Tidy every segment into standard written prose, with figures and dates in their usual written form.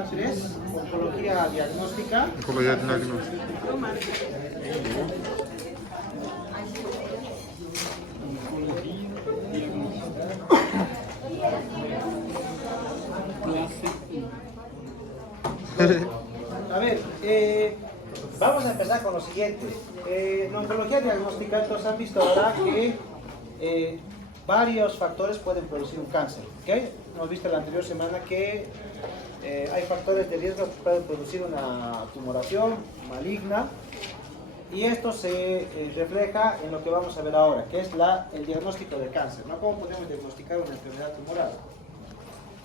unidad 3, oncología diagnóstica. Oncología diagnóstica. A ver, vamos a empezar con lo siguiente. En oncología diagnóstica, entonces han visto ahora que varios factores pueden producir un cáncer. ¿Okay? Hemos visto la anterior semana que hay factores de riesgo que pueden producir una tumoración maligna, y esto se refleja en lo que vamos a ver ahora, que es el diagnóstico del cáncer, ¿no? ¿Cómo podemos diagnosticar una enfermedad tumoral?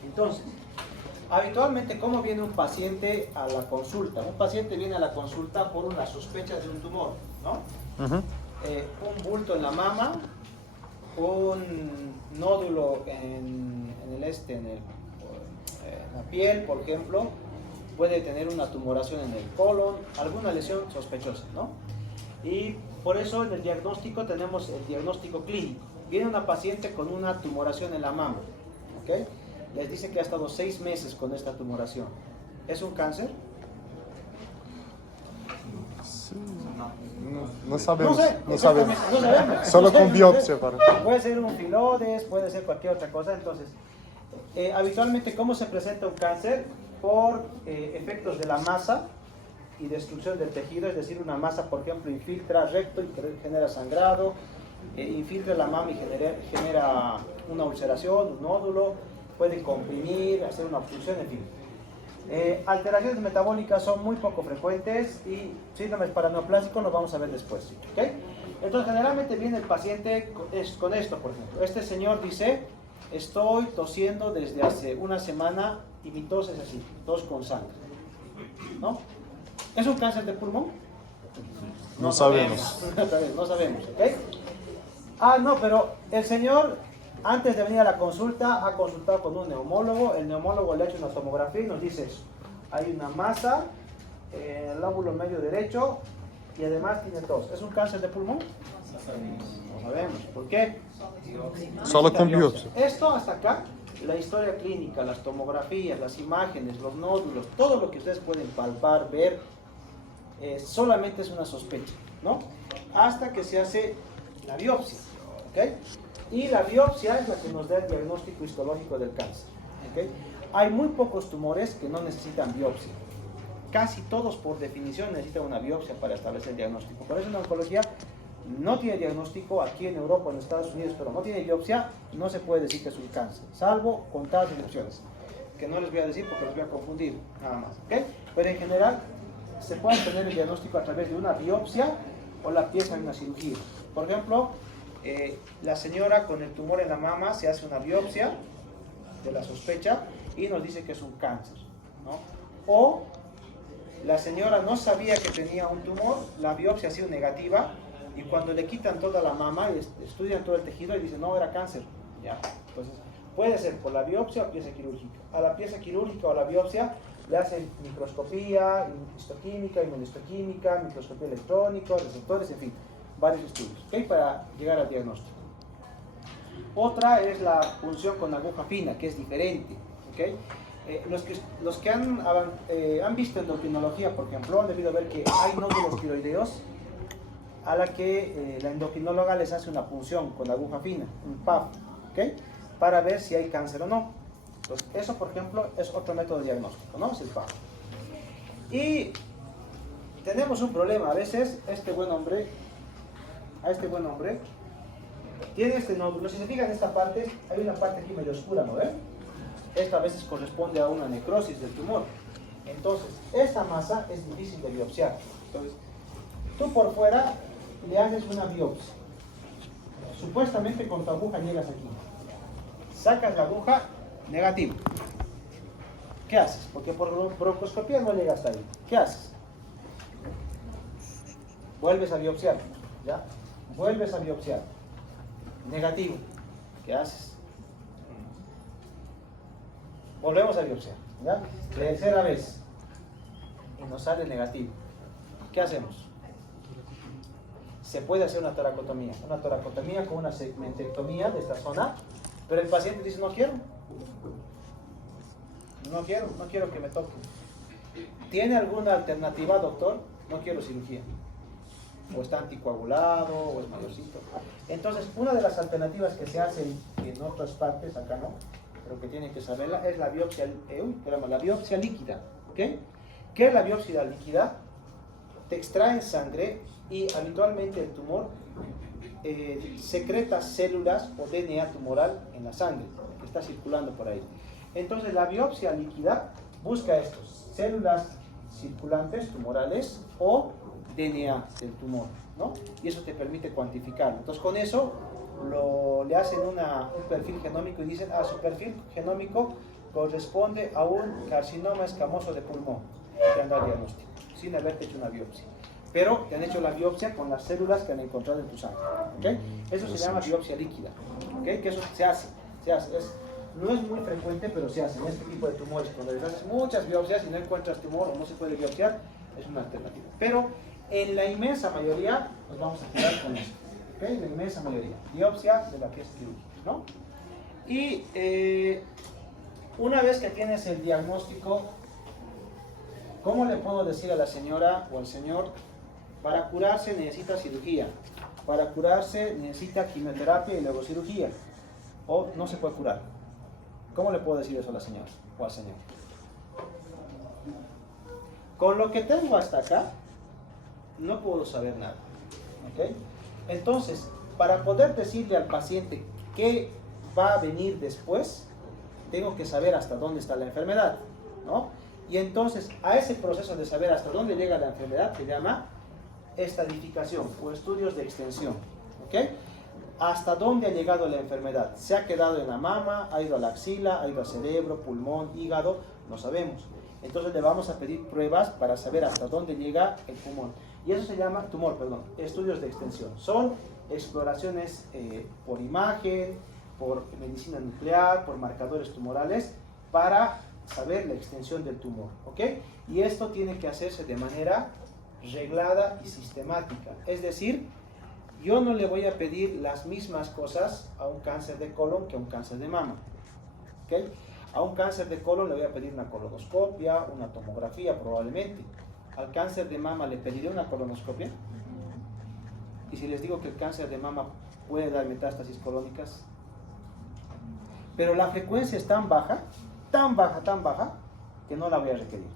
Entonces, habitualmente, ¿cómo viene un paciente a la consulta? Un paciente viene a la consulta por una sospecha de un tumor, ¿no? Un bulto en la mama, un nódulo en la piel, por ejemplo, puede tener una tumoración en el colon, alguna lesión sospechosa, ¿no? Y por eso en el diagnóstico tenemos el diagnóstico clínico. Viene una paciente con una tumoración en la mama, ¿ok? Les dice que ha estado 6 meses con esta tumoración. ¿Es un cáncer? No sabemos. No sabemos. Solo con biopsia. Puede ser un filodes, puede ser cualquier otra cosa. Entonces, habitualmente, ¿cómo se presenta un cáncer? Por efectos de la masa y destrucción del tejido, es decir, una masa, por ejemplo, infiltra recto y genera sangrado, infiltra la mama y genera una ulceración, un nódulo, puede comprimir, hacer una obstrucción, en fin. Alteraciones metabólicas son muy poco frecuentes y síndromes paraneoplásicos los vamos a ver después, ¿okay? Entonces, generalmente viene el paciente con esto, por ejemplo. Este señor dice: estoy tosiendo desde hace una semana y mi tos es así, tos con sangre, ¿no? ¿Es un cáncer de pulmón? No sabemos. No sabemos, ¿ok? No, pero el señor, antes de venir a la consulta, ha consultado con un neumólogo. El neumólogo le ha hecho una tomografía y nos dice eso: hay una masa en el lóbulo medio derecho y además tiene tos. ¿Es un cáncer de pulmón? No sabemos. ¿Por qué? Solo con biopsia. Esto hasta acá, la historia clínica, las tomografías, las imágenes, los nódulos, todo lo que ustedes pueden palpar, ver, solamente es una sospecha, ¿no? Hasta que se hace la biopsia, ¿ok? Y la biopsia es la que nos da el diagnóstico histológico del cáncer, ¿ok? Hay muy pocos tumores que no necesitan biopsia. Casi todos, por definición, necesitan una biopsia para establecer el diagnóstico. Por eso en oncología no tiene diagnóstico. Aquí en Europa, en Estados Unidos, pero no tiene biopsia, no se puede decir que es un cáncer, salvo contadas excepciones, que no les voy a decir porque les voy a confundir, nada más, ¿ok? Pero en general se puede tener el diagnóstico a través de una biopsia o la pieza de una cirugía. Por ejemplo, la señora con el tumor en la mama se hace una biopsia de la sospecha y nos dice que es un cáncer, ¿no? O la señora no sabía que tenía un tumor, la biopsia ha sido negativa, y cuando le quitan toda la mama y estudian todo el tejido y dicen: no, era cáncer, ¿ya? Entonces, puede ser por la biopsia o pieza quirúrgica. A la pieza quirúrgica o a la biopsia le hacen microscopía, histoquímica, inmunohistoquímica, microscopía electrónica, receptores, en fin, varios estudios, ¿ok? Para llegar al diagnóstico. Otra es la punción con aguja fina, que es diferente, ¿ok? Los que han visto endocrinología, por ejemplo, han debido ver que hay nódulos tiroideos a la que la endocrinóloga les hace una punción con aguja fina, un PAP, ¿ok? Para ver si hay cáncer o no. Entonces, eso, por ejemplo, es otro método de diagnóstico, ¿no? Es el PAP. Y tenemos un problema. A veces, a este buen hombre, tiene este nódulo. Si se fijan en esta parte, hay una parte aquí medio oscura, ¿no ven? Esta a veces corresponde a una necrosis del tumor. Entonces, esta masa es difícil de biopsiar. Entonces, tú por fuera le haces una biopsia. Supuestamente con tu aguja llegas aquí. Sacas la aguja, negativo. ¿Qué haces? Porque por broncoscopía no llegas hasta ahí. ¿Qué haces? Vuelves a biopsiar, ¿ya? Vuelves a biopsiar. Negativo. ¿Qué haces? Volvemos a biopsiar, ¿ya? Tercera vez. Y nos sale negativo. ¿Qué hacemos? Se puede hacer una toracotomía con una segmentectomía de esta zona, pero el paciente dice: no quiero no quiero que me toque. ¿Tiene alguna alternativa, doctor? No quiero cirugía. O está anticoagulado, o es mayorcito. Entonces, una de las alternativas que se hacen en otras partes, acá no, pero que tienen que saberla, es la biopsia, la biopsia líquida. ¿Okay? ¿Qué es la biopsia líquida? Te extraen sangre y habitualmente el tumor secreta células o DNA tumoral en la sangre que está circulando por ahí. Entonces la biopsia líquida busca estos, células circulantes tumorales o DNA del tumor, ¿no? Y eso te permite cuantificarlo. Entonces con eso le hacen un perfil genómico y dicen, su perfil genómico corresponde a un carcinoma escamoso de pulmón. Te han dado diagnóstico, sin haberte hecho una biopsia. Pero te han hecho la biopsia con las células que han encontrado en tu sangre. ¿Okay? Eso se llama biopsia líquida. ¿Okay? Que eso se hace. No es muy frecuente, pero se hace en este tipo de tumores. Cuando les haces muchas biopsias y no encuentras tumor o no se puede biopsiar, es una alternativa. Pero en la inmensa mayoría nos vamos a quedar con esto. ¿Okay? La inmensa mayoría. Biopsia de la que es quirúrgica, ¿no? Y una vez que tienes el diagnóstico, ¿cómo le puedo decir a la señora o al señor? Para curarse necesita cirugía, para curarse necesita quimioterapia y luego cirugía, o no se puede curar. ¿Cómo le puedo decir eso a la señora o al señor? Con lo que tengo hasta acá, no puedo saber nada. ¿Okay? Entonces, para poder decirle al paciente qué va a venir después, tengo que saber hasta dónde está la enfermedad, ¿no? Y entonces, a ese proceso de saber hasta dónde llega la enfermedad se llama estadificación o estudios de extensión. ¿Okay? ¿Hasta dónde ha llegado la enfermedad? ¿Se ha quedado en la mama? ¿Ha ido a la axila? ¿Ha ido al cerebro, pulmón, hígado? No sabemos. Entonces le vamos a pedir pruebas para saber hasta dónde llega el pulmón. Y eso se llama estudios de extensión. Son exploraciones por imagen, por medicina nuclear, por marcadores tumorales, para saber la extensión del tumor. ¿Ok? Y esto tiene que hacerse de manera reglada y sistemática. Es decir, yo no le voy a pedir las mismas cosas a un cáncer de colon que a un cáncer de mama. ¿Okay? A un cáncer de colon le voy a pedir una colonoscopia, una tomografía probablemente. Al cáncer de mama le pediré una colonoscopia. Y si les digo que el cáncer de mama puede dar metástasis colónicas, pero la frecuencia es tan baja, que no la voy a requerir.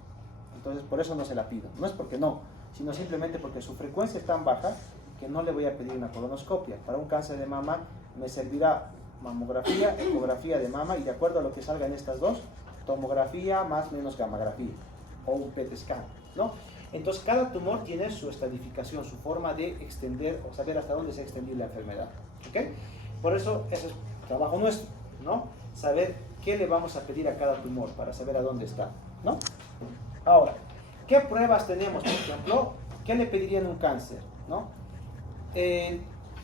Entonces por eso no se la pido. No es porque no, sino simplemente porque su frecuencia es tan baja que no le voy a pedir una colonoscopia. Para un cáncer de mama me servirá mamografía, ecografía de mama y de acuerdo a lo que salga en estas dos, tomografía más menos gammagrafía o un PET scan, ¿no? Entonces cada tumor tiene su estadificación, su forma de extender o saber hasta dónde se ha extendido la enfermedad. ¿Okay? Por eso ese es trabajo nuestro, ¿no? Saber qué le vamos a pedir a cada tumor para saber a dónde está, ¿no? Ahora, ¿qué pruebas tenemos? Por ejemplo, ¿qué le pedirían a un cáncer? ¿No?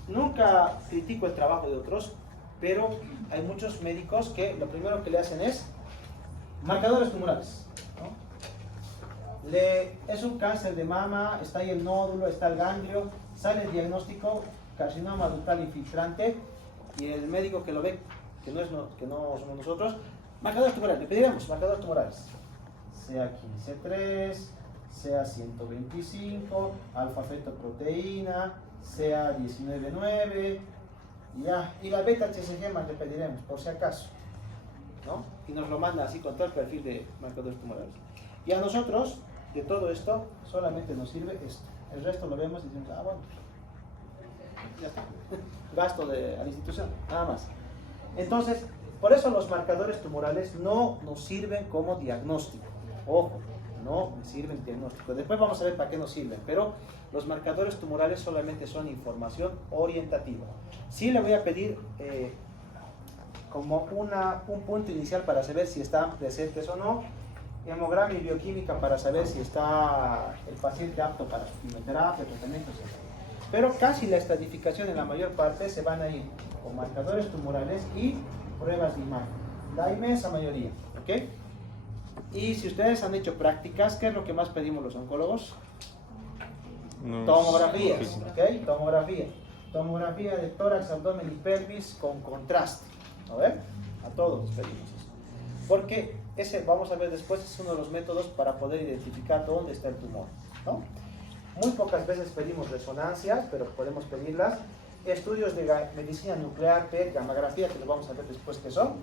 Nunca critico el trabajo de otros, pero hay muchos médicos que lo primero que le hacen es marcadores tumorales, ¿no? Es un cáncer de mama, está ahí el nódulo, está el ganglio, sale el diagnóstico, carcinoma ductal infiltrante, y el médico que lo ve, que no somos nosotros, marcadores tumorales, le pediremos marcadores tumorales, sea 15-3, sea 125, alfa-fetoproteína, sea 19-9, ya, y la beta-TSG más le pediremos, por si acaso, ¿no? Y nos lo manda así con todo el perfil de marcadores tumorales. Y a nosotros, de todo esto, solamente nos sirve esto. El resto lo vemos y decimos, bueno, ya está. Gasto a la institución, nada más. Entonces, por eso los marcadores tumorales no nos sirven como diagnóstico. Ojo, no sirven diagnóstico. Después vamos a ver para qué nos sirven, pero los marcadores tumorales solamente son información orientativa. Sí le voy a pedir como un punto inicial para saber si están presentes o no, hemograma y bioquímica para saber si está el paciente apto para su quimioterapia, tratamientos, etc. Pero casi la estadificación en la mayor parte se van a ir con marcadores tumorales y pruebas de imagen, la inmensa mayoría, ¿ok? Y si ustedes han hecho prácticas, ¿qué es lo que más pedimos los oncólogos? Tomografías, ¿ok? Tomografía de tórax, abdomen y pelvis con contraste, ¿a ver? A todos les pedimos eso. Porque ese vamos a ver después, es uno de los métodos para poder identificar dónde está el tumor, ¿no? Muy pocas veces pedimos resonancias, pero podemos pedirlas. Estudios de medicina nuclear, PET, gammagrafía, que lo vamos a ver después qué son.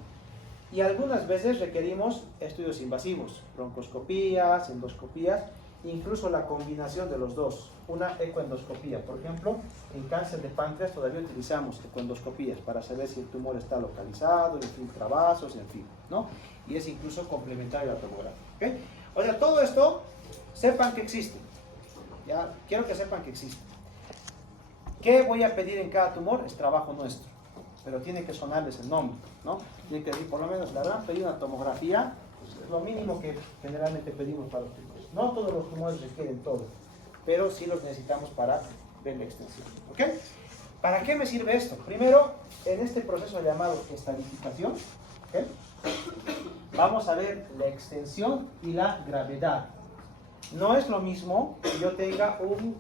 Y algunas veces requerimos estudios invasivos, broncoscopías, endoscopías, incluso la combinación de los dos, una ecoendoscopía. Por ejemplo, en cáncer de páncreas todavía utilizamos ecoendoscopías para saber si el tumor está localizado, el infiltravasos, en fin, ¿no? Y es incluso complementario a la tomografía, ¿okay? O sea, todo esto, sepan que existe. Ya, quiero que sepan que existe. ¿Qué voy a pedir en cada tumor? Es trabajo nuestro, pero tiene que sonarles el nombre, ¿no? Tiene que decir, por lo menos, la verdad, pedir una tomografía, pues es lo mínimo que generalmente pedimos para los tumores. No todos los tumores requieren todo, pero sí los necesitamos para ver la extensión, ¿ok? ¿Para qué me sirve esto? Primero, en este proceso llamado estadificación, ¿ok? Vamos a ver la extensión y la gravedad. No es lo mismo que yo tenga un...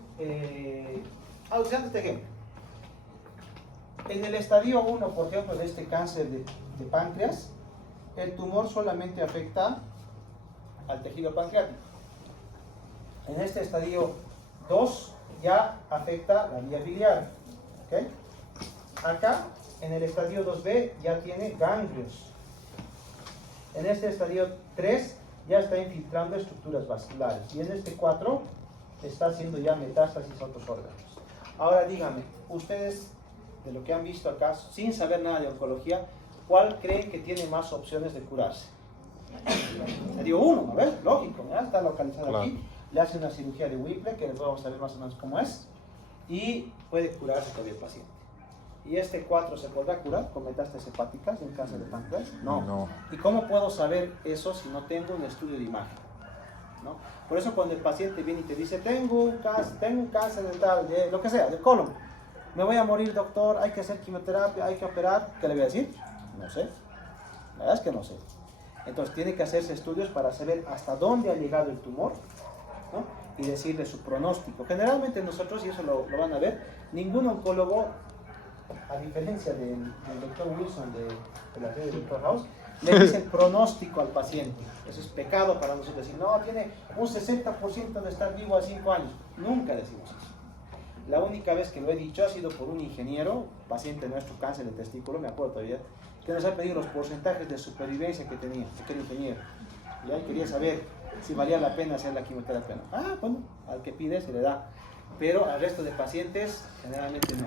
usando este ejemplo. En el estadio 1, por ejemplo, de este cáncer de páncreas, el tumor solamente afecta al tejido pancreático. En este estadio 2 ya afecta la vía biliar. ¿Okay? Acá, en el estadio 2B, ya tiene ganglios. En este estadio 3 ya está infiltrando estructuras vasculares. Y en este 4 está haciendo ya metástasis a otros órganos. Ahora díganme, ustedes, de lo que han visto acá, sin saber nada de oncología, ¿cuál creen que tiene más opciones de curarse? Estadio 1, ¿no ves? Lógico, ¿ya? Está localizado claro. Aquí. Le hace una cirugía de Whipple, que les vamos a ver más o menos cómo es, y puede curarse todavía el paciente. ¿Y este 4 se podrá curar con metástasis hepáticas en cáncer de páncreas? No. ¿Y cómo puedo saber eso si no tengo un estudio de imagen? ¿No? Por eso cuando el paciente viene y te dice, tengo un cáncer dental, de lo que sea, del colon, me voy a morir, doctor, hay que hacer quimioterapia, hay que operar, ¿qué le voy a decir? No sé, la verdad es que no sé. Entonces tiene que hacerse estudios para saber hasta dónde ha llegado el tumor, ¿no? Y decirle su pronóstico. Generalmente nosotros, y eso lo van a ver, ningún oncólogo, a diferencia del doctor Wilson de la serie de Dr. House, le dice el pronóstico al paciente. Eso es pecado para nosotros decir, no, tiene un 60% de estar vivo a 5 años. Nunca decimos eso. La única vez que lo he dicho ha sido por un ingeniero, paciente de nuestro cáncer de testículo, me acuerdo todavía, que nos ha pedido los porcentajes de supervivencia que tenía, que era ingeniero. Y ahí quería saber si valía la pena hacer la quimioterapia. Bueno, al que pide se le da. Pero al resto de pacientes, generalmente no.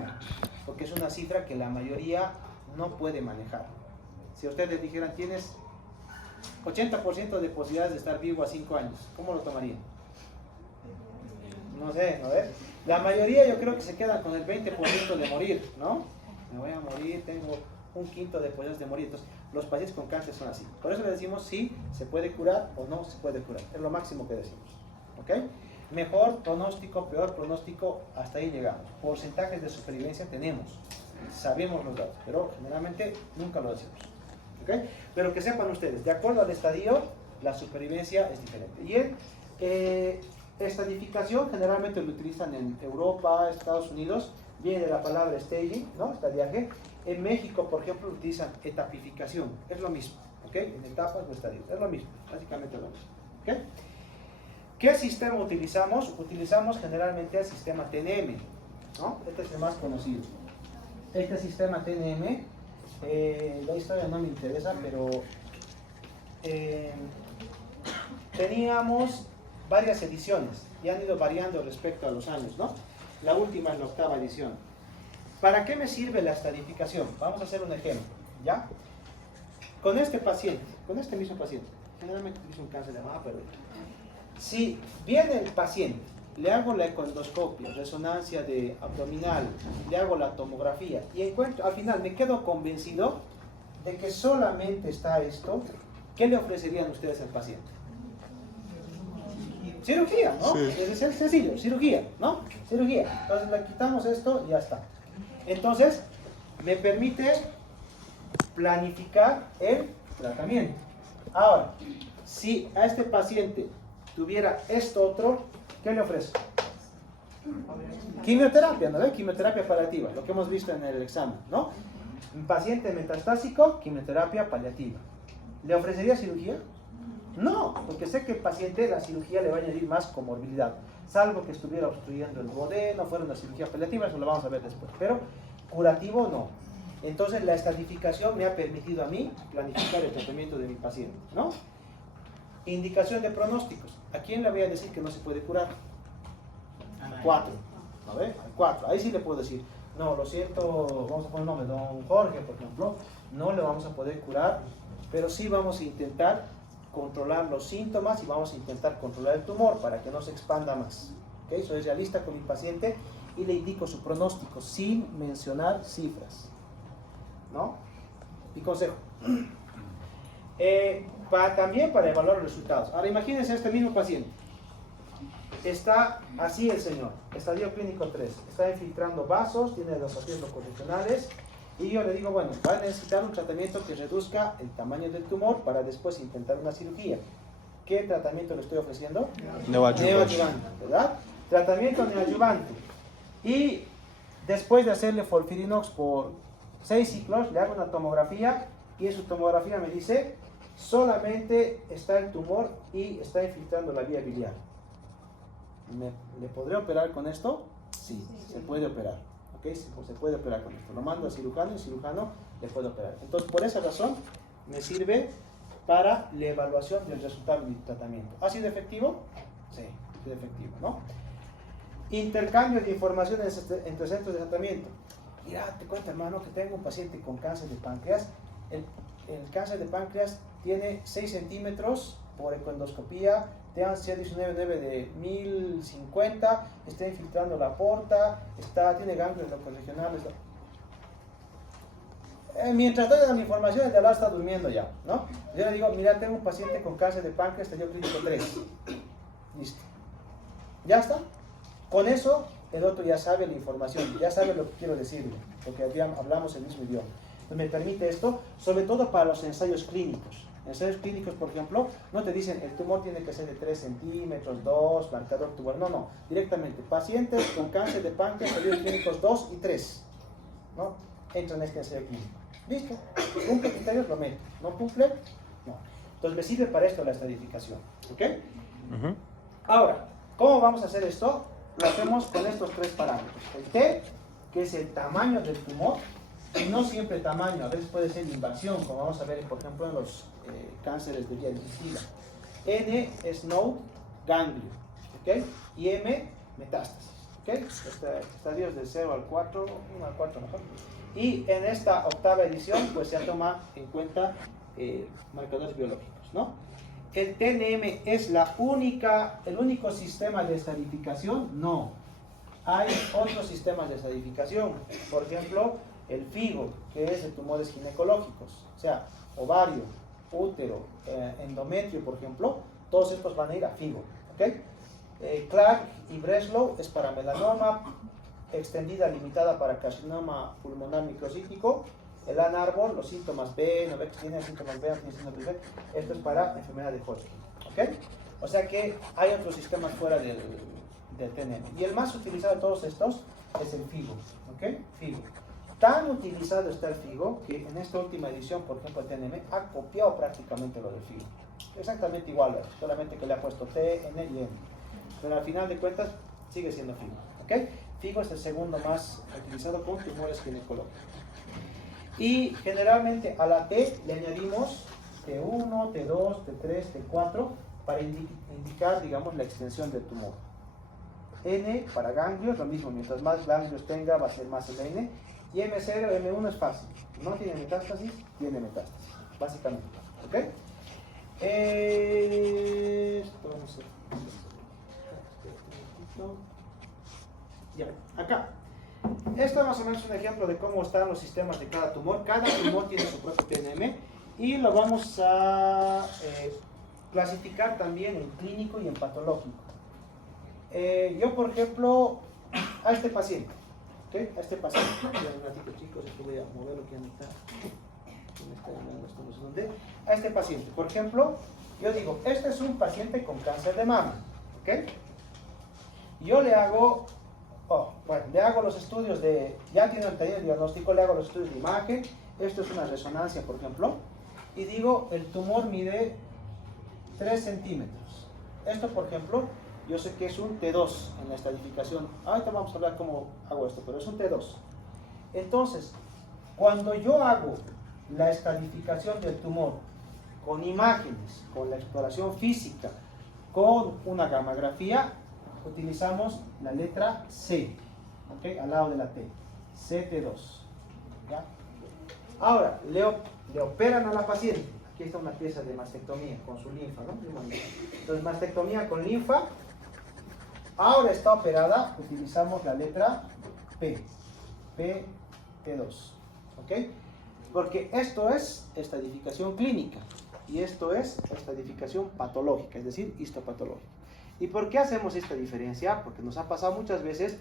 Porque es una cifra que la mayoría no puede manejar. Si a ustedes les dijeran, tienes 80% de posibilidades de estar vivo a 5 años, ¿cómo lo tomarían? No sé, ¿no ves? La mayoría yo creo que se quedan con el 20% de morir, ¿no? Me voy a morir, tengo un quinto de posibilidades de morir. Entonces, los pacientes con cáncer son así. Por eso le decimos si se puede curar o no se puede curar. Es lo máximo que decimos. ¿Ok? Mejor pronóstico, peor pronóstico, hasta ahí llegamos. Porcentajes de supervivencia tenemos. Sabemos los datos, pero generalmente nunca lo decimos. ¿Okay? Pero que sepan ustedes, de acuerdo al estadio, la supervivencia es diferente. Y en estadificación generalmente lo utilizan en Europa, Estados Unidos, viene de la palabra staging, ¿no? Estadiaje. En México, por ejemplo, utilizan etapificación, es lo mismo, ¿ok? En etapas o estadios, es lo mismo, básicamente lo mismo, ¿ok? ¿Qué sistema utilizamos? Utilizamos generalmente el sistema TNM, ¿no? Este es el más conocido. Este sistema TNM, la historia no me interesa, pero teníamos varias ediciones y han ido variando respecto a los años, ¿no? La última es la 8ª edición. ¿Para qué me sirve la estadificación? Vamos a hacer un ejemplo, ¿ya? Con este paciente, con este mismo paciente, generalmente es un cáncer de mama, pero si viene el paciente, le hago la ecoendoscopia, resonancia de abdominal, le hago la tomografía y encuentro, al final me quedo convencido de que solamente está esto, ¿qué le ofrecerían ustedes al paciente? Cirugía, ¿no? Sí. Es sencillo, cirugía, ¿no? Cirugía. Entonces le quitamos esto y ya está. Entonces, me permite planificar el tratamiento. Ahora, si a este paciente tuviera esto otro, ¿qué le ofrezco? Quimioterapia, ¿no? Quimioterapia paliativa, lo que hemos visto en el examen, ¿no? Un paciente metastásico, quimioterapia paliativa. ¿Le ofrecería cirugía? No, porque sé que el paciente la cirugía le va a añadir más comorbilidad, salvo que estuviera obstruyendo el duodeno, fuera una cirugía paliativa, eso lo vamos a ver después, pero curativo no. Entonces la estratificación me ha permitido a mí planificar el tratamiento de mi paciente, ¿no? Indicación de pronósticos. ¿A quién le voy a decir que no se puede curar? 4. ¿No ve? 4. Ahí sí le puedo decir, no, lo siento, vamos a poner el nombre, don Jorge, por ejemplo, no le vamos a poder curar, pero sí vamos a intentar controlar los síntomas y vamos a intentar controlar el tumor para que no se expanda más. ¿Okay? Soy realista con mi paciente y le indico su pronóstico sin mencionar cifras, ¿no? Mi consejo. También para evaluar los resultados. Ahora imagínense este mismo paciente. Está así el señor, estadio clínico 3, está infiltrando vasos, tiene los asientos convencionales y yo le digo, bueno, va a necesitar un tratamiento que reduzca el tamaño del tumor para después intentar una cirugía. ¿Qué tratamiento le estoy ofreciendo? Neoadyuvante, ¿verdad? Tratamiento neoadyuvante. Y después de hacerle FOLFIRINOX por 6 ciclos, le hago una tomografía y en su tomografía me dice, solamente está el tumor y está infiltrando la vía biliar. ¿Le podré operar con esto? Sí, se puede operar. ¿Okay? Se puede operar con esto. Lo mando al cirujano y el cirujano le puede operar. Entonces, por esa razón, me sirve para la evaluación del resultado del tratamiento. ¿Ha sido efectivo? Sí, ha sido efectivo, ¿no? Intercambio de información entre centros de tratamiento. Mira, te cuento, hermano, que tengo un paciente con cáncer de páncreas. El cáncer de páncreas tiene 6 centímetros por econdoscopía, TEAN-CA19-9 de 1050, está infiltrando la porta, tiene ganglios locorregionales. Mientras doy la información, el de al lado está durmiendo ya, ¿no? Yo le digo, mira, tengo un paciente con cáncer de páncreas, estadio clínico 3. Listo. ¿Ya está? Con eso, el otro ya sabe la información, ya sabe lo que quiero decirle, porque hablamos el mismo idioma. Me permite esto, sobre todo para los ensayos clínicos. Ensayos clínicos, por ejemplo, no te dicen el tumor tiene que ser de 3 centímetros, 2, marcador tumoral, no, directamente, pacientes con cáncer de páncreas, estadios clínicos 2 y 3, ¿no? Entran en este ensayo clínico. Listo, cumple criterios, lo meto, no cumple, no. Entonces me sirve para esto la estadificación, ¿ok? Ahora, ¿cómo vamos a hacer esto? Lo hacemos con estos 3 parámetros. El T, que es el tamaño del tumor, y no siempre tamaño, a veces puede ser invasión, como vamos a ver, por ejemplo, en los cánceres de vía digestiva. N es node, ganglio, ¿ok? Y M, metástasis, ¿ok? Estadios de 0 al 4, 1 al 4 mejor. Y en esta octava edición, pues se toma en cuenta marcadores biológicos, ¿no? ¿El TNM es el único sistema de estadificación? No. Hay otros sistemas de estadificación. Por ejemplo, el FIGO, que es de tumores ginecológicos, o sea, ovario, útero, endometrio, por ejemplo, todos estos van a ir a FIGO, ¿ok? Clark y Breslow es para melanoma, extendida limitada para carcinoma pulmonar microcítico. El Ann Arbor, los síntomas B, no ve que tiene síntomas B, no tiene síntomas B, esto es para enfermedad de Hodgkin, ¿ok? O sea que hay otros sistemas fuera del TNM. Y el más utilizado de todos estos es el FIGO, ¿ok? FIGO. Tan utilizado está el FIGO que en esta última edición, por ejemplo, el TNM ha copiado prácticamente lo del FIGO. Exactamente igual, solamente que le ha puesto T, N y M. Pero al final de cuentas sigue siendo FIGO, ¿ok? FIGO es el segundo más utilizado con tumores ginecológicos. Y generalmente a la T le añadimos T1, T2, T3, T4 para indicar, digamos, la extensión del tumor. N para ganglios, lo mismo, mientras más ganglios tenga va a ser más el N. Y M0, M1 es fácil, no tiene metástasis, tiene metástasis, básicamente, ¿ok? Esto vamos a ya, acá. Esto más o menos es un ejemplo de cómo están los sistemas de cada tumor. Cada tumor tiene su propio TNM y lo vamos a clasificar también en clínico y en patológico. Yo, por ejemplo, a este paciente, ¿okay? A este paciente, un ratito, chicos, esto voy a moverlo que ya no está. A este paciente, por ejemplo, yo digo, este es un paciente con cáncer de mama, ¿ok? Yo le hago, le hago los estudios ya tiene el taller de diagnóstico, le hago los estudios de imagen, esto es una resonancia, por ejemplo, y digo, el tumor mide 3 centímetros. Esto, por ejemplo, yo sé que es un T2 en la estadificación. Ahorita vamos a hablar cómo hago esto, pero es un T2. Entonces, cuando yo hago la estadificación del tumor con imágenes, con la exploración física, con una gammagrafía, utilizamos la letra C, ¿ok? Al lado de la T, CT2. ¿Ya? Ahora, le operan a la paciente. Aquí está una pieza de mastectomía con su linfa, ¿no? Entonces, mastectomía con linfa. Ahora está operada, utilizamos la letra P, PT2, ¿ok? Porque esto es estadificación clínica y esto es estadificación patológica, es decir, histopatológica. ¿Y por qué hacemos esta diferencia? Porque nos ha pasado muchas veces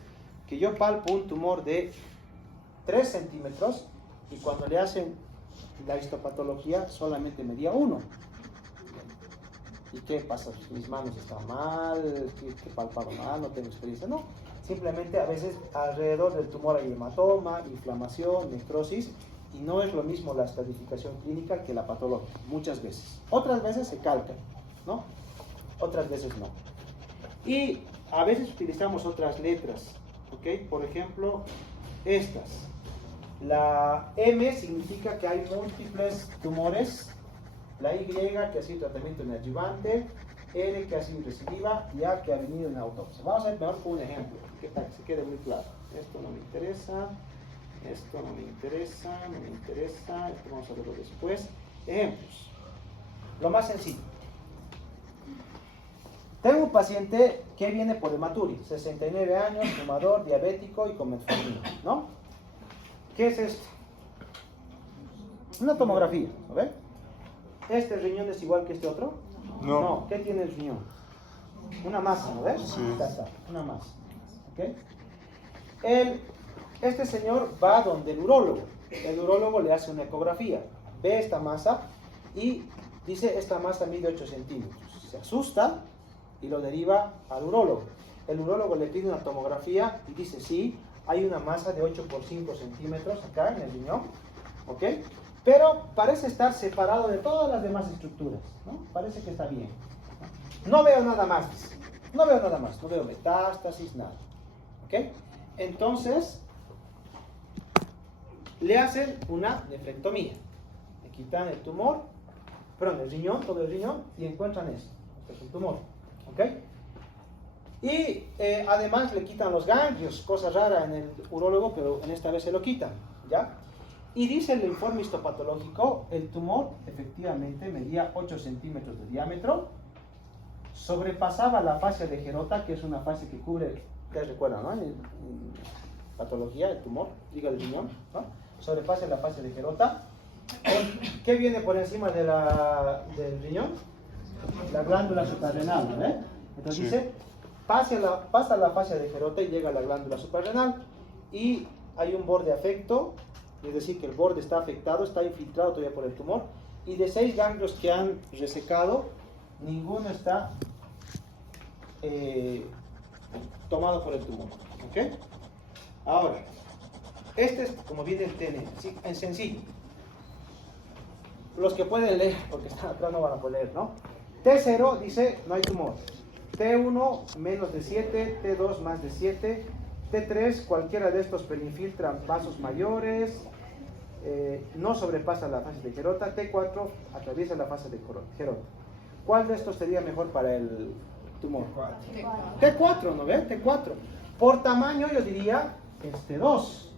que yo palpo un tumor de 3 centímetros y cuando le hacen la histopatología solamente medía 1. ¿Y qué pasa? Mis manos están mal, que palpaba mal, no tengo experiencia. No, simplemente a veces alrededor del tumor hay hematoma, inflamación, necrosis, y no es lo mismo la estadificación clínica que la patológica, muchas veces. Otras veces se calcan, ¿no? Otras veces no. Y a veces utilizamos otras letras, ¿ok? Por ejemplo, estas. La M significa que hay múltiples tumores, la Y que ha sido tratamiento neoadyuvante, R que ha sido recidiva y A que ha venido en autopsia. Vamos a ver mejor con un ejemplo, para que se quede muy claro. Esto no me interesa, esto no me interesa, no me interesa, esto vamos a verlo después. Ejemplos. Lo más sencillo. Tengo un paciente que viene por hematuri, 69 años, fumador, diabético y con metformina, ¿no? ¿Qué es esto? Una tomografía, ¿no ven? ¿Este riñón es igual que este otro? No. No. ¿Qué tiene el riñón? Una masa, ¿no ves? Sí. Acá está, una masa. ¿Ok? Este señor va donde el urólogo. El urólogo le hace una ecografía. Ve esta masa y dice, esta masa mide 8 centímetros. Se asusta y lo deriva al urólogo. El urólogo le pide una tomografía y dice, sí, hay una masa de 8 por 5 centímetros acá en el riñón. ¿Ok? Pero parece estar separado de todas las demás estructuras, ¿no? Parece que está bien. No veo nada más, no veo nada más, no veo metástasis, nada. ¿Ok? Entonces, le hacen una nefrectomía. Le quitan el tumor, perdón, el riñón, todo el riñón, y encuentran esto. Este es un tumor. ¿Ok? Y además le quitan los ganglios, cosa rara en el urólogo, pero en esta vez se lo quitan, ¿ya? Y dice el informe histopatológico, el tumor efectivamente medía 8 centímetros de diámetro, sobrepasaba la fascia de Gerota, que es una fascia que cubre, ustedes recuerdan, ¿no? En patología, el tumor, hígado y riñón, ¿no? Sobrepasa la fascia de Gerota. ¿Qué viene por encima de del riñón? La glándula suprarrenal, ¿no? Entonces Sí. dice, pasa la fascia de Gerota y llega a la glándula suprarrenal y hay un borde afecto. Es decir, que el borde está afectado, está infiltrado todavía por el tumor, y de 6 ganglios que han resecado, ninguno está tomado por el tumor. ¿Ok? Ahora, este es como viene el TN, ¿sí? En sencillo. Los que pueden leer, porque están atrás no van a poder leer, ¿no? T0 dice no hay tumor. T1 menos de 7, T2 más de 7, T3 cualquiera de estos peninfiltran vasos mayores, no sobrepasa la fase de Gerota, T4 atraviesa la fase de Gerota. ¿Cuál de estos sería mejor para el tumor? T4, ¿no ven? T4. Por tamaño yo diría T2,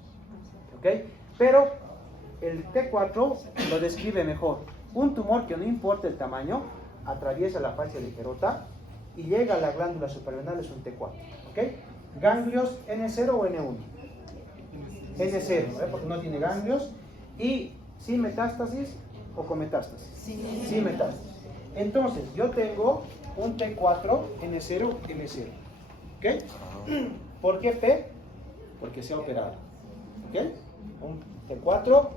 ¿ok? Pero el T4 lo describe mejor. Un tumor que no importa el tamaño, atraviesa la fase de Gerota y llega a la glándula suprarrenal es un T4, ¿ok? ¿Ganglios N0 o N1? N0, ¿eh? Porque no tiene ganglios. ¿Y sin metástasis o con metástasis? Sin metástasis. Entonces, yo tengo un T4, N0, M0. ¿Ok? ¿Por qué P? Porque se ha operado. ¿Ok? Un T4,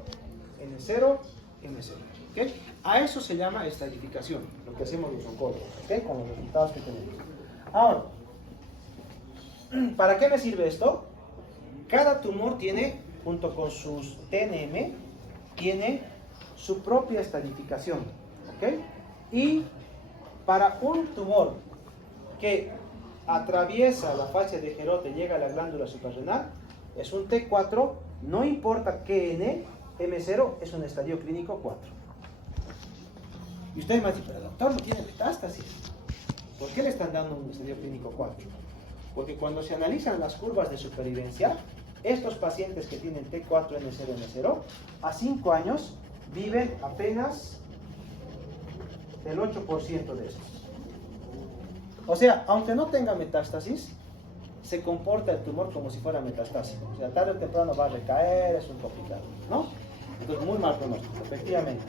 N0, M0. ¿Ok? A eso se llama estadificación, lo que hacemos los oncólogos, ¿ok? Con los resultados que tenemos. Ahora, ¿para qué me sirve esto? Cada tumor tiene, junto con sus TNM, tiene su propia estadificación, ¿ok? Y Para un tumor que atraviesa la fascia de Gerot y llega a la glándula suprarrenal, es un T4, no importa qué N, M0 es un estadio clínico 4. Y ustedes me dicen, pero doctor, no tiene metástasis. ¿Por qué le están dando un estadio clínico 4? Porque cuando se analizan las curvas de supervivencia, estos pacientes que tienen T4, N0, M0, a 5 años viven apenas el 8% de esos. O sea, aunque no tenga metástasis, se comporta el tumor como si fuera metastásico. O sea, tarde o temprano va a recaer, es un complicado, ¿no? Entonces, muy mal pronóstico, efectivamente.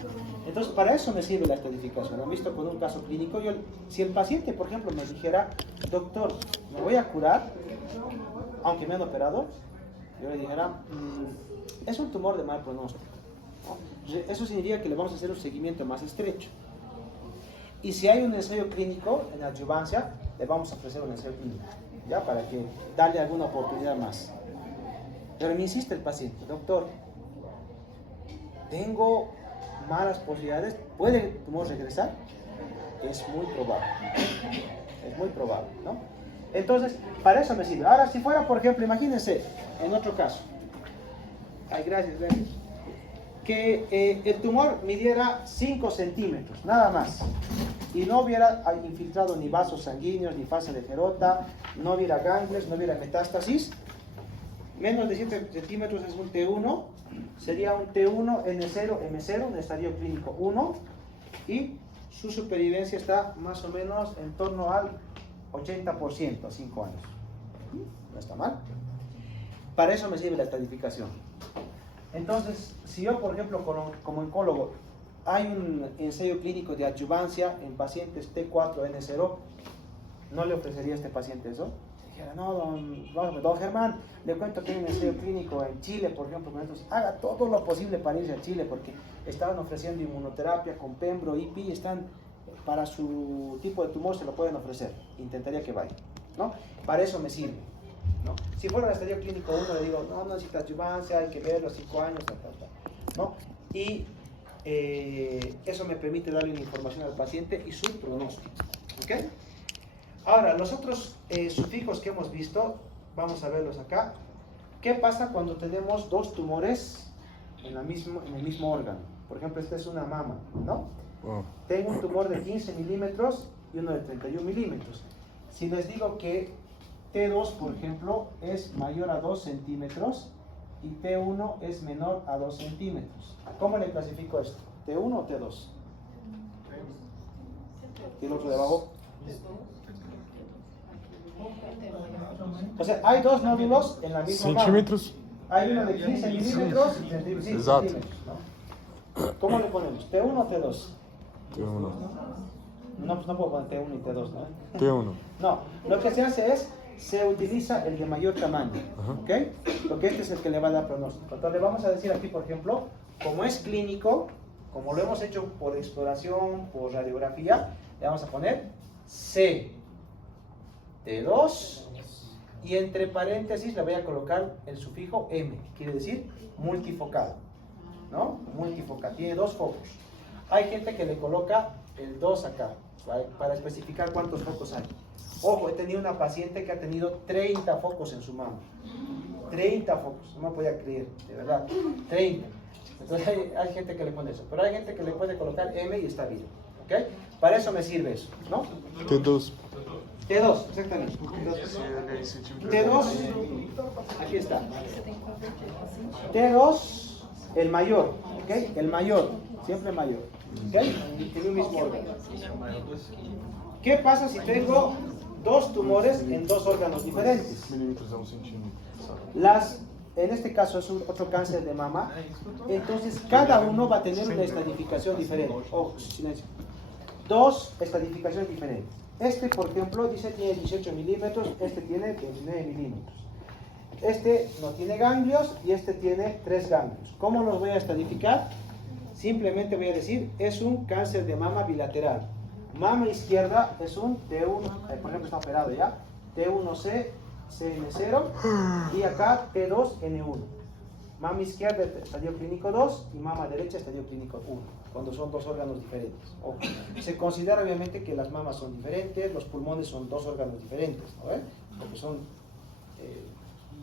Entonces, para eso me sirve la estadificación. Lo he visto con un caso clínico. Si el paciente, por ejemplo, me dijera, doctor, me voy a curar, aunque me han operado, yo le dijera, es un tumor de mal pronóstico, ¿no? Eso significa que le vamos a hacer un seguimiento más estrecho. Y si hay un ensayo clínico en adjuvancia, le vamos a ofrecer un ensayo clínico, ¿ya? Para que darle alguna oportunidad más. Pero me insiste el paciente, doctor, tengo malas posibilidades, ¿puede el tumor regresar? Es muy probable, ¿no? Entonces, para eso me sirve. Ahora, si fuera, por ejemplo, imagínense, en otro caso, gracias, que el tumor midiera 5 centímetros, nada más, y no hubiera infiltrado ni vasos sanguíneos, ni fase de Gerota, no hubiera ganglios, no hubiera metástasis, menos de 7 centímetros es un T1, sería un T1, N0, M0, un estadio clínico 1, y su supervivencia está más o menos en torno al 80% a 5 años. No está mal. Para eso me sirve la estadificación. Entonces, si yo, por ejemplo, como oncólogo, hay un ensayo clínico de adjuvancia en pacientes T4N0, ¿no le ofrecería a este paciente eso? Dijera, no, don Germán, le cuento que hay un ensayo clínico en Chile, por ejemplo, entonces haga todo lo posible para irse a Chile, porque estaban ofreciendo inmunoterapia con Pembro, IPI, están para su tipo de tumor, se lo pueden ofrecer. Intentaría que vaya, ¿no? Para eso me sirve, ¿no? Si fuera un estadio clínico 1, le digo, no necesita adjuvancia, hay que verlo, 5 años, ¿no? Y eso me permite darle una información al paciente y su pronóstico, ¿ok? Ahora, los otros sufijos que hemos visto, vamos a verlos acá. ¿Qué pasa cuando tenemos dos tumores en el mismo órgano? Por ejemplo, esta es una mama, ¿no? Wow. Tengo un tumor de 15 milímetros y uno de 31 milímetros. Si les digo que T2, por ejemplo, es mayor a 2 centímetros y T1 es menor a 2 centímetros. ¿Cómo le clasifico esto? ¿T1 o T2? ¿Y el otro de abajo? O sea, hay dos nódulos en la misma mama. Centímetros? Hay uno de 15 milímetros y 31 Exacto. centímetros, ¿no? ¿Cómo le ponemos? ¿T1 o T2? T1. No, pues no puedo poner T1 y T2, ¿no? T1. No, lo que se hace es, se utiliza el de mayor tamaño, ¿ok? Porque este es el que le va a dar pronóstico. Entonces le vamos a decir aquí, por ejemplo, como es clínico, como lo hemos hecho por exploración, por radiografía, le vamos a poner C, T2, y entre paréntesis le voy a colocar el sufijo M, quiere decir multifocal, ¿no? Multifocal, tiene dos focos. Hay gente que le coloca el 2 acá, para especificar cuántos focos hay. Ojo, he tenido una paciente que ha tenido 30 focos en su mama. 30 focos, no me podía creer, de verdad, 30. Entonces hay gente que le pone eso, pero hay gente que le puede colocar M y está bien, ¿ok? Para eso me sirve eso, ¿no? T2. T2, exactamente. T2, aquí está. T2, el mayor, ¿ok? El mayor, siempre mayor, ¿ok? Tiene un mismo órgano. ¿Qué pasa si tengo dos tumores en dos órganos diferentes? Milímetros a 1 centímetro. En este caso es otro cáncer de mama, entonces cada uno va a tener una estadificación diferente. Oh, silencio. Dos estadificaciones diferentes. Este, por ejemplo, dice tiene 18 milímetros, este tiene 29 milímetros. Este no tiene ganglios y este tiene 3 ganglios. ¿Cómo los voy a estadificar? Simplemente voy a decir, es un cáncer de mama bilateral. Mama izquierda es un T1, por ejemplo está operado ya, T1C, CN0, y acá T2N1. Mama izquierda estadio clínico 2 y mama derecha estadio clínico 1. cuando son dos órganos diferentes. Ojo. Se considera obviamente que las mamas son diferentes, los pulmones son dos órganos diferentes, ¿no? Porque son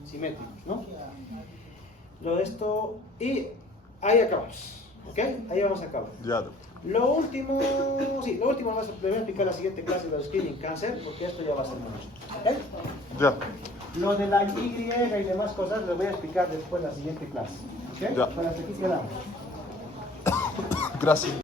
simétricos, ¿no? Lo de esto, y ahí acabamos, ¿ok? Ahí vamos a acabar. Ya. Lo último, le voy a explicar la siguiente clase de los screening cáncer, porque esto ya va a ser mucho, ¿ok? Ya. Lo de la Y y demás cosas lo voy a explicar después en la siguiente clase, ¿ok? Ya. Para hasta aquí quedamos. Gracias.